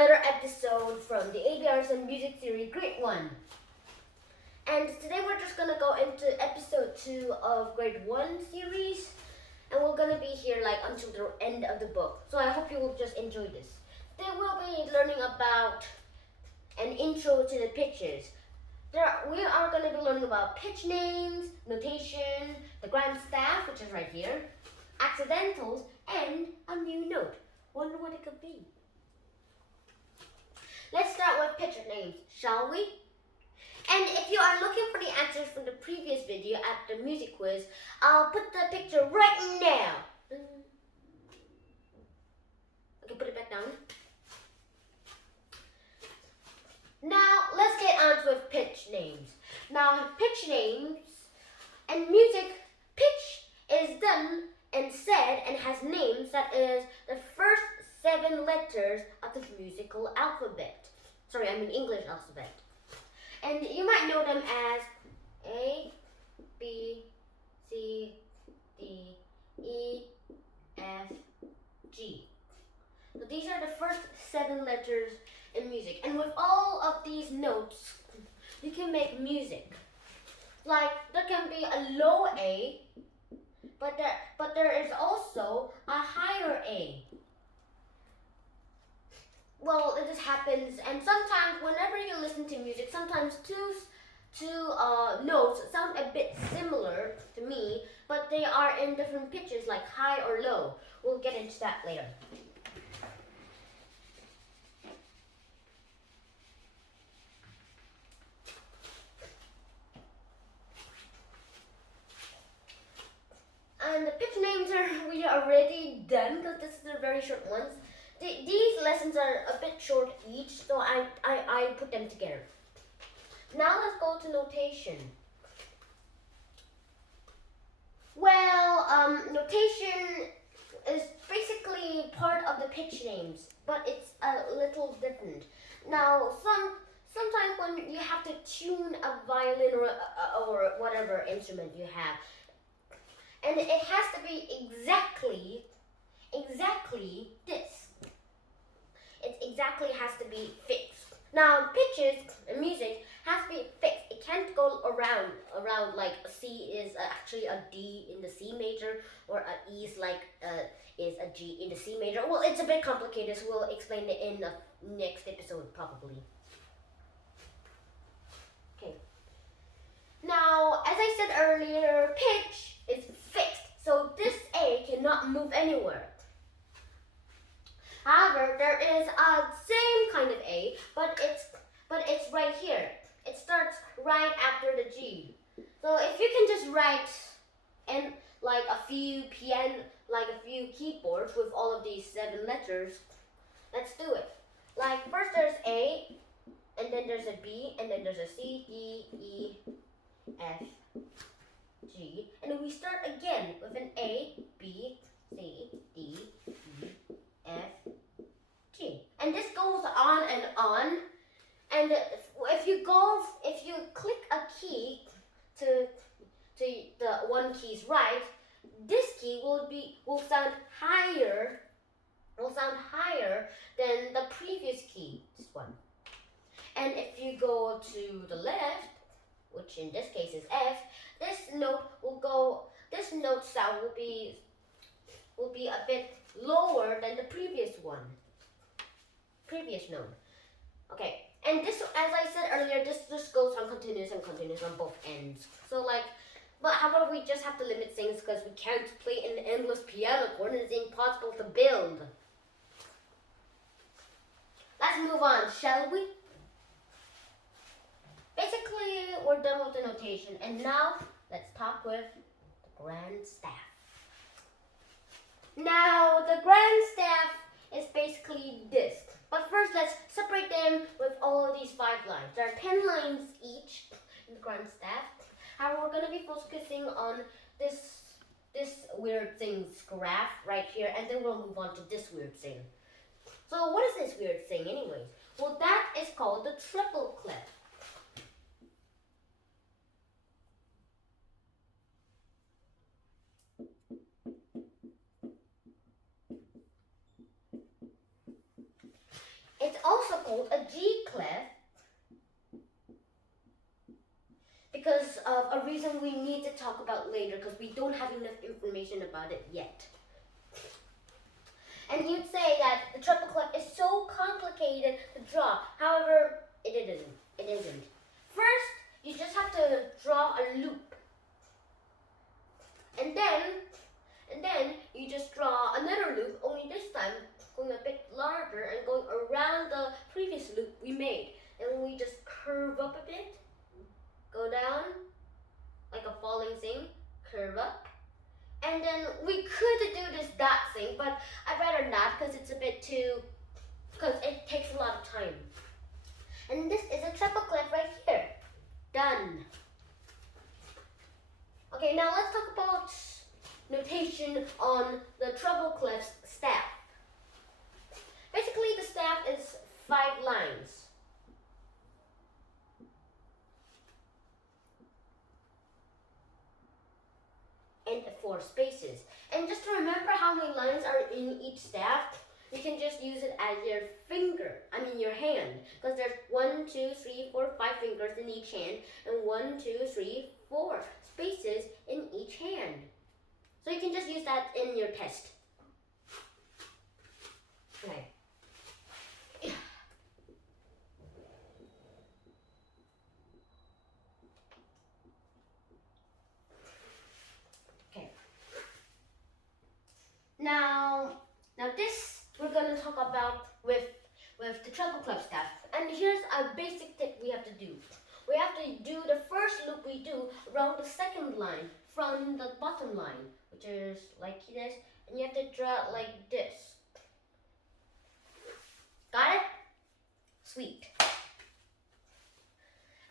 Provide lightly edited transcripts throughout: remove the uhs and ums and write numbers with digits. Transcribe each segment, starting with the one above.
another episode from the ABR's Music Series Grade 1. And today we're just gonna go into episode 2 of Grade 1 series. And we're gonna be here until the end of the book. So I hope you will just enjoy this. Today we'll be learning about an intro to the pitches. We are gonna be learning about pitch names, notation, the grand staff, which is right here, accidentals, and a new note. Wonder what it could be. Let's start with pitch names, shall we? And if you are looking for the answers from the previous video at the music quiz, I'll put the picture right now. Okay, put it back down. Now, let's get on with pitch names. Now, pitch names and music, pitch is done and said and has names that is the first 7 letters of the musical alphabet. Sorry, I mean English alphabet. And you might know them as A, B, C, D, E, F, G. So these are the first 7 letters in music. And with all of these notes, you can make music. Like, there can be a low A, but there is also a higher A. Well, it just happens, and sometimes whenever you listen to music, sometimes two notes sound a bit similar to me, but they are in different pitches, like high or low. We'll get into that later. And the pitch names we are already done because this is the very short ones. These lessons are a bit short each, so I put them together. Now let's go to notation. Well, notation is basically part of the pitch names, but it's a little different. Now, sometimes when you have to tune a violin or whatever instrument you have, and it has to be exactly this. It exactly has to be fixed. Now, pitches and music has to be fixed. It can't go around like a C is actually a D in the C major, or a E is a G in the C major. Well, it's a bit complicated, so we'll explain it in the next episode probably. Okay. Now, as I said earlier, pitch is fixed, so this A cannot move anywhere. However, there is a same kind of A, but it's right here. It starts right after the G. So if you can just write in a few keyboards with all of these 7 letters, let's do it. First there's A, and then there's a B, and then there's a C, D, E, F, G, and then we start again with an A, B, C, D, E, F, G. And this goes on and on. And if you click a key to the one key's right, this key will sound higher than the previous key, this one. And if you go to the left, which in this case is F, this note sound will be a bit lower than the previous note. Okay, and this, as I said earlier, this just goes on continuous on both ends. So but how about we just have to limit things because we can't play an endless piano chord and it's impossible to build. Let's move on, shall we? Basically, we're done with the notation, and now let's talk with the grand staff. Now, the grand staff is basically this. But first, let's separate them with all of these 5 lines. There are 10 lines each in the grand staff. However, we're going to be focusing on this weird thing's graph right here, and then we'll move on to this weird thing. So what is this weird thing anyways? Well, that is called the triple clef. It's also called a G clef because of a reason we need to talk about later because we don't have enough information about it yet. And you'd say that the treble clef is so complicated to draw. However, it isn't. It isn't. First, you just have to draw a loop. And then you just draw another loop, only this time going a bit larger and going around the previous loop we made. And we just curve up a bit, go down like a falling thing, curve up. And then we could do this dot thing, but I'd rather not because it's a bit too, because it takes a lot of time. And this is a treble clef right here. Done. Okay, now let's talk about notation on the treble clef's staff. Basically, the staff is 5 lines. And 4 spaces. And just to remember how many lines are in each staff, you can just use it as your your hand. Because there's 1, 2, 3, 4, 5 fingers in each hand, and 1, 2, 3, 4 spaces in each hand. So you can just use that in your test. Okay. Now this we're going to talk about with the treble clef staff. And here's a basic tip we have to do. We have to do the first loop we do around the second line from the bottom line, which is like this, and you have to draw it like this. Got it? Sweet.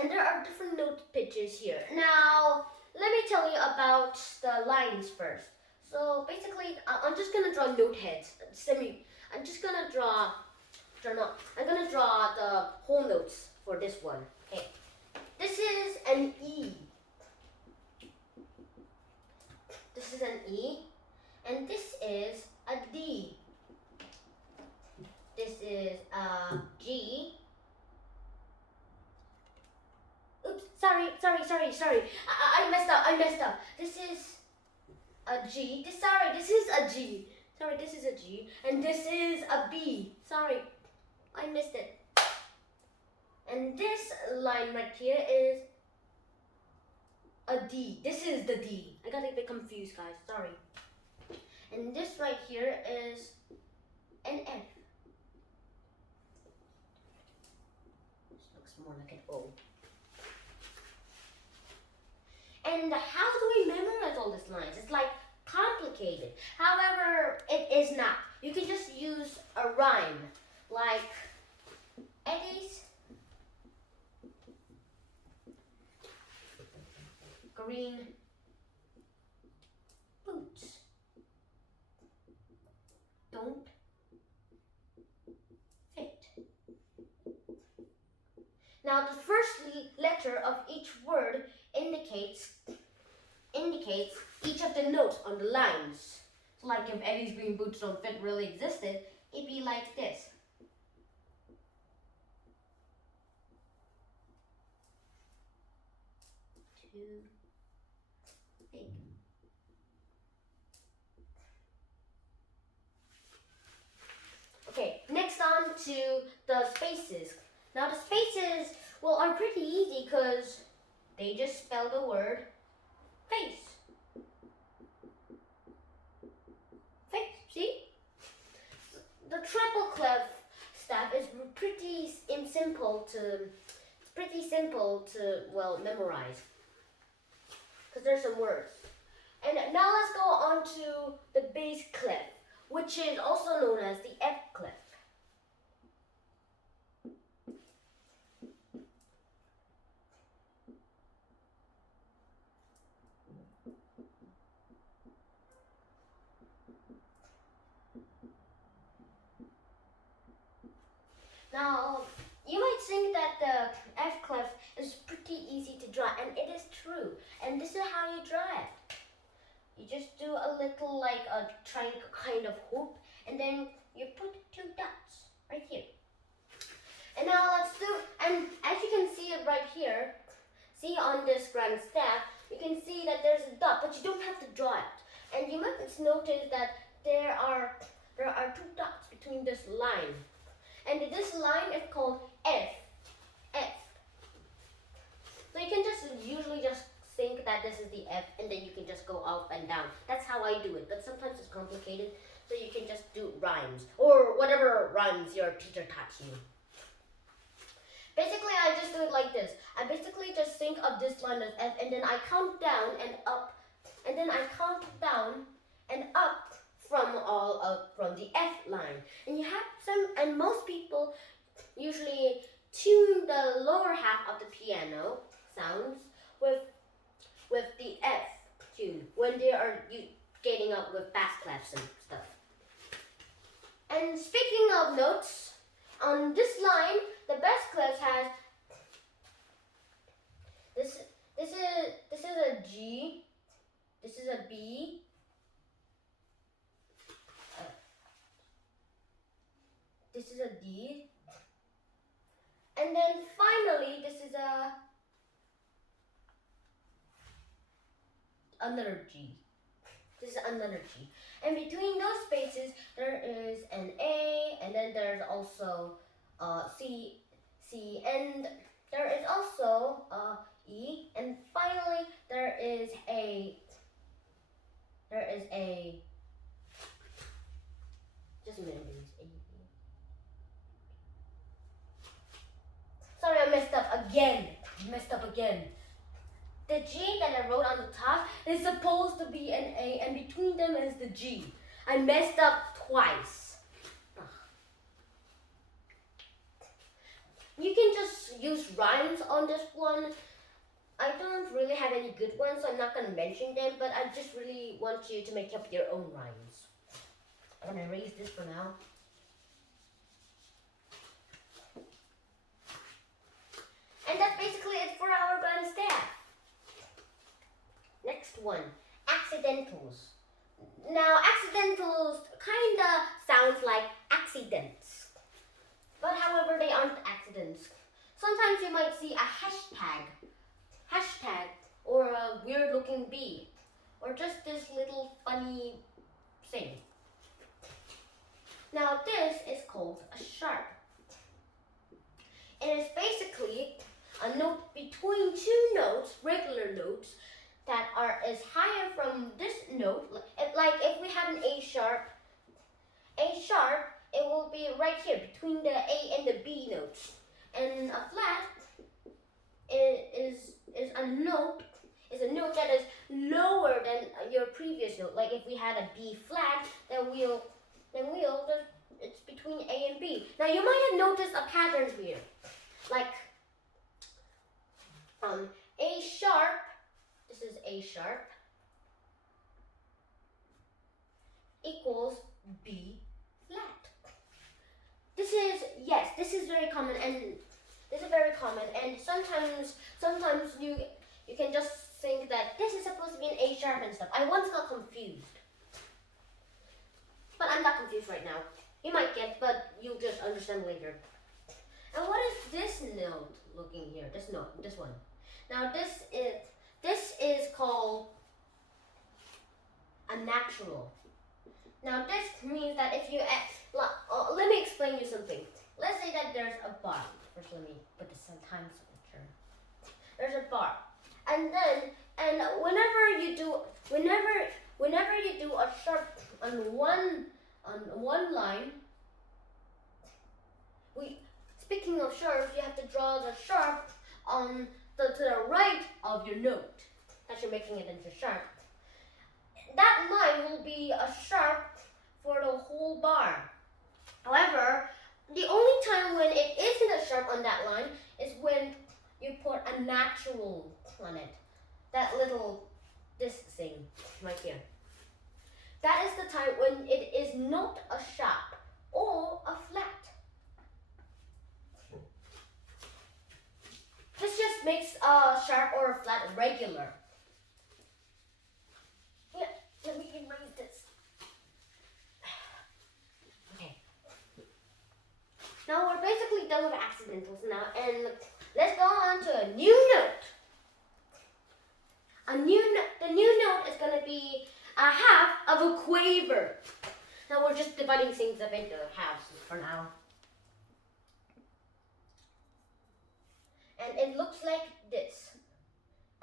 And there are different note pitches here. Now, let me tell you about the lines first. So basically, I'm just gonna draw note heads. I'm just gonna draw the whole notes for this one. Okay, this is an E. This is an E, and this is a D. This is a G. Oops, sorry. I messed up. This is a G. This is a G. Sorry, this is a G. And this is a B. Sorry, I missed it. And this line right here is a D. This is the D. I got a bit confused, guys. Sorry. And this right here is an F. This looks more like an O. And how do we memorize all these lines? It's like complicated. However, it is not. You can just use a rhyme like Eddie's green boots don't fit. Now the first letter of each word indicates each of the notes on the lines. So like if Eddie's green boots don't fit really existed, it'd be like this. Too big. Okay, next on to the spaces. Now the spaces, well, are pretty easy because they just spell the word face. Face, see? The treble clef staff is pretty simple to well memorize because there's some words. And now let's go on to the bass clef, which is also known as the F clef. Now, you might think that the F clef is pretty easy to draw, and it is true. And this is how you draw it. You just do a little like a triangle kind of hoop, and then you put 2 dots right here. now let's do, and as you can see it right here, see on this grand staff, you can see that there's a dot, but you don't have to draw it. And you might notice that there are 2 dots between this line. And this line is called F. F. So you can just usually just think that this is the F, and then you can just go up and down. That's how I do it, but sometimes it's complicated, so you can just do rhymes, or whatever rhymes your teacher taught you. Basically, I just do it like this. I basically just think of this line as F, and then I count down and up, and then I count down and up from the F line. And you have and most people usually tune the lower half of the piano sounds with the F tune when they are getting up with bass clefs and stuff. And speaking of notes, on this line, the bass clef has this is a G, this is a B, this is a D, and then finally this is another G. This is another G. And between those spaces there is an A, and then there's also C, and there is also E, and finally there is a just a minute, please. Sorry, I messed up again. The G that I wrote on the top is supposed to be an A, and between them is the G. I messed up twice. You can just use rhymes on this one. I don't really have any good ones, so I'm not going to mention them, but I just really want you to make up your own rhymes. I'm going to erase this for now. And that's basically it for our grand staff. Next one, accidentals. Now, accidentals kind of sounds like accidents, but however, they aren't accidents. Sometimes you might see a hashtag, or a weird looking bee, or just this little funny thing. Now, this is called a sharp. It is basically a note between 2 notes, regular notes, that is higher from this note. Like if we have an A sharp, it will be right here between the A and the B notes. And a flat is a note that is lower than your previous note. Like if we had a B flat, then it's between A and B. Now you might have noticed a pattern here, like A sharp. This is A sharp equals B flat. This is very common, and sometimes you can just think that this is supposed to be an A sharp and stuff. I once got confused, but I'm not confused right now. You might get, but you'll just understand later. And what is this note looking here? This one. Now this is called a natural. Now this means that if you let me explain you something. Let's say that there's a bar. First, let me put this in time signature. There's a bar, and whenever you do a sharp on one line, speaking of sharps, you have to draw the sharp on to the right of your note that you're making it into sharp. That line will be a sharp for the whole bar. However, the only time when it isn't a sharp on that line is when you put a natural on it. This thing right here. That is the time when it is not a sharp or a flat. This just makes a sharp or a flat regular. Yeah, let me erase this. Okay. Now we're basically done with accidentals. And let's go on to a new note. The new note is going to be a half of a quaver. Now we're just dividing things up into halves for now. And it looks like this,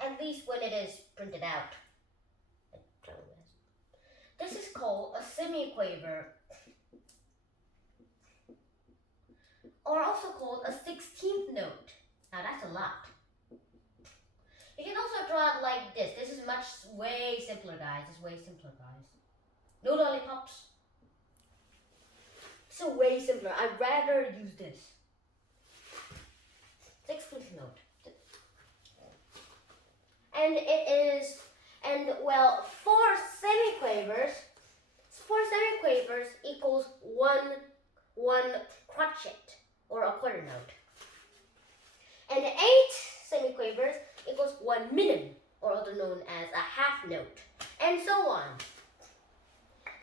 at least when it is printed out. This is called a semiquaver, or also called a 16th note. Now that's a lot. You can also draw it like this. This is way simpler, guys. It's way simpler, guys. No lollipops. So way simpler. I'd rather use this. 16th note. And it is, well, four semiquavers equals one crotchet, or a quarter note. And 8 semiquavers equals 1 minim, or also known as a half note, and so on.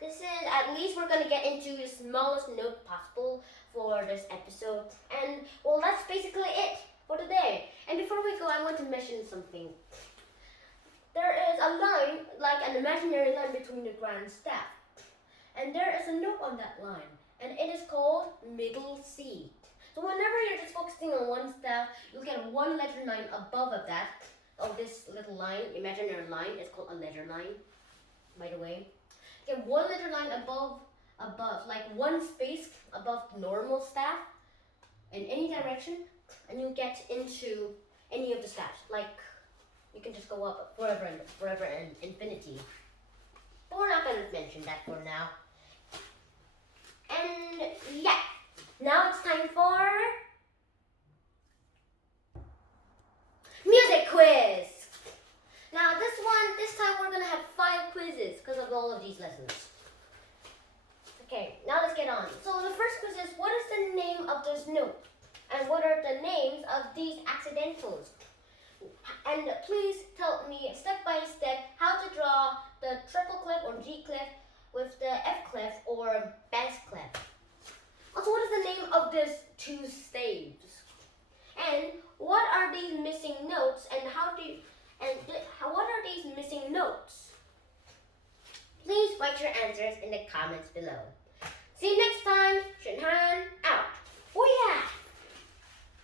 This is, at least we're going to get into the smallest note possible for this episode. And, well, that's basically it for today. And before we go, I want to mention something. There is a line, like an imaginary line between the grand staff. And there is a note on that line, and it is called middle C. So whenever you're just focusing on one staff, you'll get one letter line above of that. Oh, this little line, imaginary line, is called a letter line, by the way. You get one letter line above, like one space above normal staff in any direction, and you get into any of the staffs. Like, you can just go up forever and infinity. But we're not going to mention that for now. And yeah, now it's time for music quiz. Now this time we're going to have 5 quizzes because of all of these lessons. Okay, now let's get on. So the first quiz is, what is the name of this note? And what are the names of these accidentals? And please tell me step by step how to draw the triple clef or G clef with the F clef or bass clef. Also, what is the name of these 2 staves? And what are these missing notes? And what are these missing notes? Please write your answers in the comments below. See you next time. ShenHan out. Oh yeah!